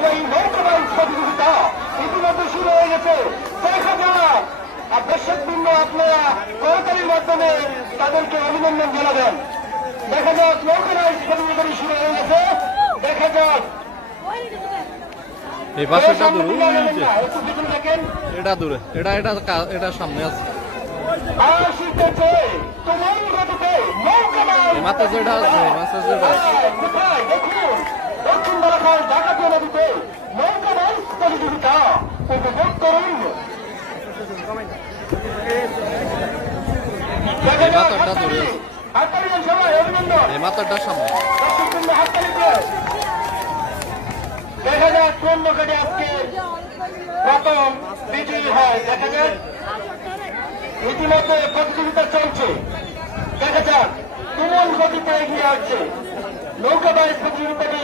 ঐতিহ্যবাহী নৌকাবাইজ প্রতিযোগিতা ইতিমধ্যে শুরু হয়ে গেছে। দেখা যাক দর্শকবৃন্দ আপনারা করতালির মাধ্যমে তাদেরকে অভিনন্দন জানাবেন। দেখা যাক নৌকাবাইজ প্রতিযোগিতা শুরু হয়ে গেছে। দেখা যাক এই পাশেটা দূরে, একটু পিছনে দেখেন, এটা দূরে, এটা সামনে আছে। আসিতেছে তোমার গতিতে নৌকাবাইজ মাথা যেটা আছে, মাথা যেটা আছে। কোথায় দেখুন দক্ষিণ বারাখাল ডাকাতিয়া নদীতে নৌকাবাইজ প্রতিযোগিতা উপভোগ করুন। দেখা যাক মাথাটা দূরে আছে, হাততালি দেন সবাই, অভিনন্দন। এই মাথাটা সামনে। দর্শকবৃন্দ হাততালি দেন। দেখা যাক কোন নৌকাটি আজকে প্রথম বিজয়ী হয়। দেখা যাক ইতিমধ্যে প্রতিযোগিতা চলছে। দেখা যাক তুমুল গতিতে এগিয়ে আসছে নৌকাবাইজ প্রতিযোগিতাটি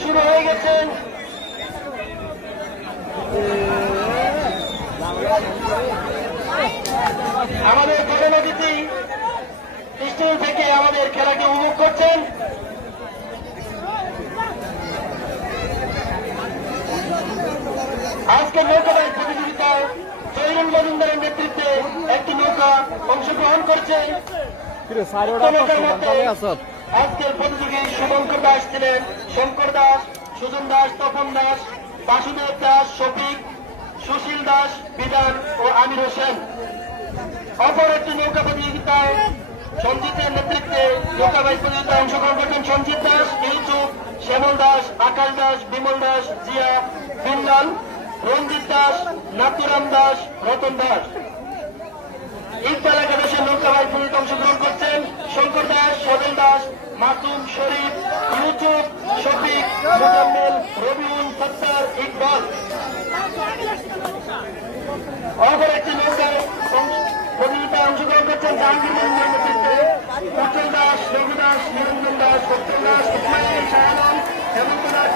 শুরু হয়ে গেছে। আমাদের প্রধান অতিথি স্টেজ থেকে আমাদের খেলাকে উপভোগ করছেন। আজকে নৌকাবাইজ প্রতিযোগিতায় জয়নুল মজুমদারের নেতৃত্বে একটি নৌকা অংশগ্রহণ করছে। আজকের প্রতিযোগী শুভঙ্কর দাস ছিলেন, শঙ্কর দাস, সুজন দাস, তপন দাস, বাসুদেব দাস, শফিক, সুশীল দাস, বিধান ও আমির হোসেন। অপর একটি নৌকা প্রতিযোগিতায় সঞ্জিতের নেতৃত্বে নৌকাবাইজ প্রতিযোগিতায় অংশগ্রহণ করছেন সঞ্জিত দাস, ইউসুফ, শ্যামল দাস, আকাশ দাস, বিমল দাস, জিয়া, বিন্দাল, রঞ্জিত দাস, নাতুরাম দাস, রতন দাস। ইকবাল একাদশের নৌকাবাইজ প্রতিযোগিতায় অংশগ্রহণ করছেন শঙ্কর দাস, সজল দাস, মাসুম, শরীফ, ইউসুফ, শফিক, মুজাম্মেল, রবিউল, সত্তার, ইকবাল। অপর একটি নৌকায় প্রতিযোগিতায় অংশগ্রহণ করছেন জাহাঙ্গীর মজুমদারের নেতৃত্বে উজ্জ্বল দাস, রঘু দাস, নিরঞ্জন দাস, সত্যম দাস, ইসমাইল, শাহানাম, হেমন্ত দাস,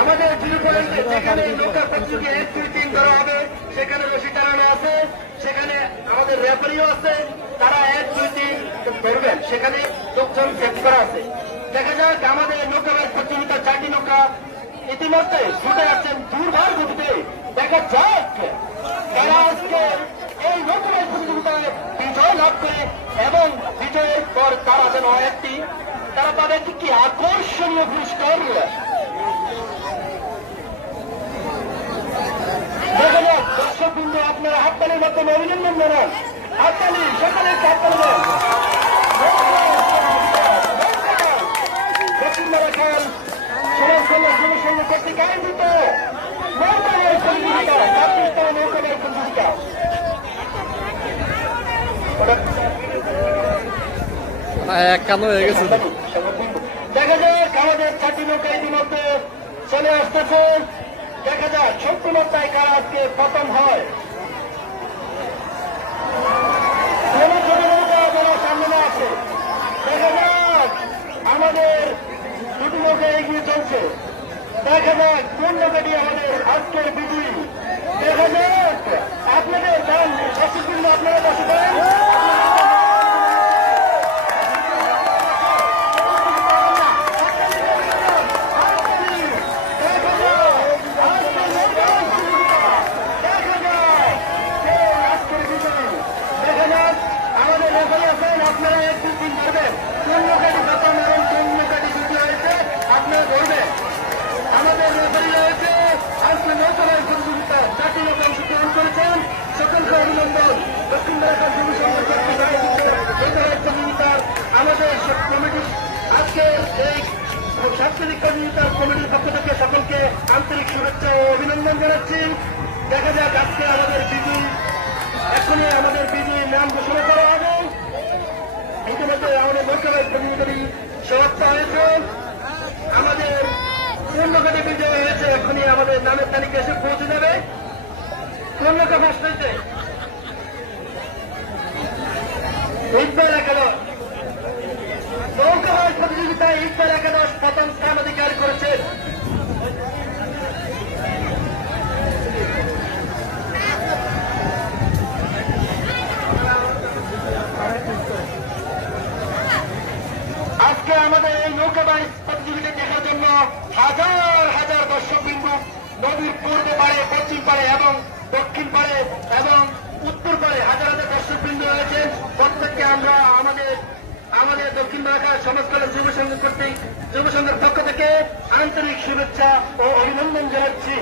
আমাদের জিরো পয়েন্টে যেখানে নৌকার প্রতিযোগী 1, 2, 3 ধরা হবে সেখানে রশি টানানো আছে, সেখানে আমাদের রেফারিও আছে, তারা 1, 2, 3 ধরবেন, সেখানে লোকজন সেট করা আছে। দেখা যাক আমাদের নৌকাবাইজ প্রতিযোগিতার 4টি নৌকা ইতিমধ্যে ছুটে যাচ্ছেন দুর্বার গতিতে। দেখা যাক তারা আজকে এই নৌকাবাইজ প্রতিযোগিতায় বিজয় লাভ করে এবং বিজয়ের পর তারা যেন তারা পাবে কি আকর্ষণীয় পুরস্কার। দেখা যাক দর্শকবৃন্দ আপনারা হাততালির মাধ্যমে অভিনন্দন জানান। হাততালি, সকলে হাততালি দেন। দক্ষিণ বারাখাল সমাজ কল্যাণ যুব সংঘ কর্তৃক আয়োজিত নৌকাবাইজ প্রতিযোগিতা, জাতীয়স্তরের নৌকাবাইজ প্রতিযোগিতা। একান্ন হয়ে গেছে। দেখা যাক আমাদের 4টি নৌকা ইতিমধ্যে চলে আসতেছে। দেখা যাক শক্তিমত্তায় কারা আজকে প্রথম হয়। ছোট নৌকা যারা সামনে না আছে, দেখা যাক আমাদের 2টি নৌকা এগিয়ে চলছে। দেখা যাক কোন নৌকাটি আমাদের আজকের বিজয়ী। দেখা যাক আপনাদের যান দর্শকবৃন্দ, আপনারা বসে দেন। আপনারা 1, 2, 3 ধরবেন, কোন নৌকাটি প্রথম এবং কোন নৌকাটি দ্বিতীয় হয়েছে আপনারা ধরবেন। আমাদের রেফারি রয়েছে আজকে নৌকাবাইজ প্রতিযোগিতা 4টি নৌকা অংশগ্রহণ করেছেন, সকলকে অভিনন্দন। দক্ষিণ বারাখাল যুব সংঘ কর্তৃক আয়োজিত নৌকাবাইজ প্রতিযোগিতার আমাদের কমিটি আজকে এই সাংস্কৃতিক প্রতিযোগিতার কমিটির পক্ষ থেকে সকলকে আন্তরিক শুভেচ্ছা ও অভিনন্দন জানাচ্ছি। দেখা যাক আজকে আমাদের বিজয়ী, এখনই আমাদের বিজয়ীর নাম ঘোষণা করা হবে। ইতিমধ্যে আমাদের নৌকাবাইজ প্রতিযোগিতাটি সমাপ্ত হয়েছে। আমাদের কোন নৌকাটি বিজয় হয়েছে এখনই আমাদের নামের তালিকা এসে পৌঁছে যাবে। কোন নৌকা ফার্স্ট হয়েছে? ইকবাল একাদশ। নৌকাবাইজ প্রতিযোগিতায় ইকবাল একাদশ প্রথম স্থান অধিকার করেছেন। আমাদের এই নৌকা বাইচ প্রতিযোগিতা দেখার জন্য হাজার হাজার দর্শক বিন্দু নদীর পূর্ব পাড়ে, পশ্চিম পাড়ে এবং দক্ষিণ পাড়ে এবং উত্তর পাড়ে হাজার হাজার দর্শক বিন্দু রয়েছে। প্রত্যেককে আমরা আমাদের দক্ষিণ ঢাকার সমাজকল্যাণ যুব সংঘ কর্তৃক যুব সংঘের পক্ষ থেকে আন্তরিক শুভেচ্ছা ও অভিনন্দন জানাচ্ছি।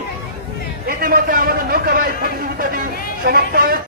ইতিমধ্যে আমাদের নৌকা বাইচ প্রতিযোগিতাটি সমাপ্ত হয়েছে।